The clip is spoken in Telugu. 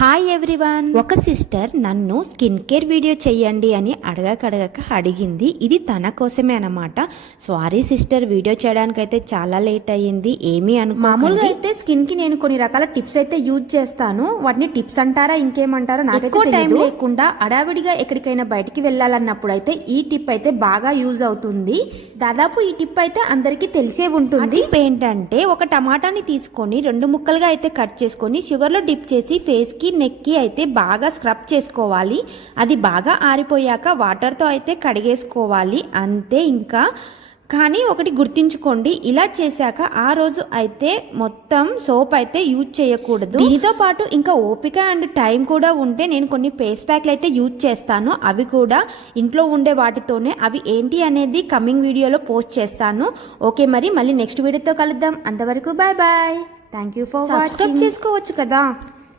హాయ్ ఎవ్రీవన్ ఒక సిస్టర్ నన్ను స్కిన్ కేర్ వీడియో చెయ్యండి అని అడగక అడగక అడిగింది. ఇది తన కోసమే అన్నమాట. సారీ సిస్టర్ వీడియో చేయడానికి అయితే చాలా లేట్ అయ్యింది. ఏమీ అను మామూలుగా అయితే స్కిన్కి నేను కొన్ని రకాల టిప్స్ అయితే యూజ్ చేస్తాను. వాటిని టిప్స్ అంటారా ఇంకేమంటారో నాకు ఎక్కువ టైం లేకుండా అడావిడిగా ఎక్కడికైనా బయటికి వెళ్ళాలన్నప్పుడు అయితే ఈ టిప్ అయితే బాగా యూజ్ అవుతుంది. దాదాపు ఈ టిప్ అయితే అందరికీ తెలిసే ఉంటుంది. ఏంటంటే ఒక టమాటాని తీసుకొని రెండు ముక్కలుగా అయితే కట్ చేసుకొని షుగర్లో డిప్ చేసి ఫేస్కి నెక్కి అయితే బాగా స్క్రబ్ చేసుకోవాలి. అది బాగా ఆరిపోయాక వాటర్తో అయితే కడిగేసుకోవాలి. అంతే ఇంకా. కానీ ఒకటి గుర్తుంచుకోండి ఇలా చేశాక ఆ రోజు అయితే మొత్తం సోప్ అయితే యూజ్ చేయకూడదు. దీనితో పాటు ఇంకా ఓపిక అండ్ టైం కూడా ఉంటే నేను కొన్ని ఫేస్ ప్యాక్లు అయితే యూజ్ చేస్తాను. అవి కూడా ఇంట్లో ఉండే వాటితోనే. అవి ఏంటి అనేది కమింగ్ వీడియోలో పోస్ట్ చేస్తాను. ఓకే మరి మళ్ళీ నెక్స్ట్ వీడియోతో కలుద్దాం. అంతవరకు bye bye. Thank you for subscribe చేసుకోవచ్చు కదా.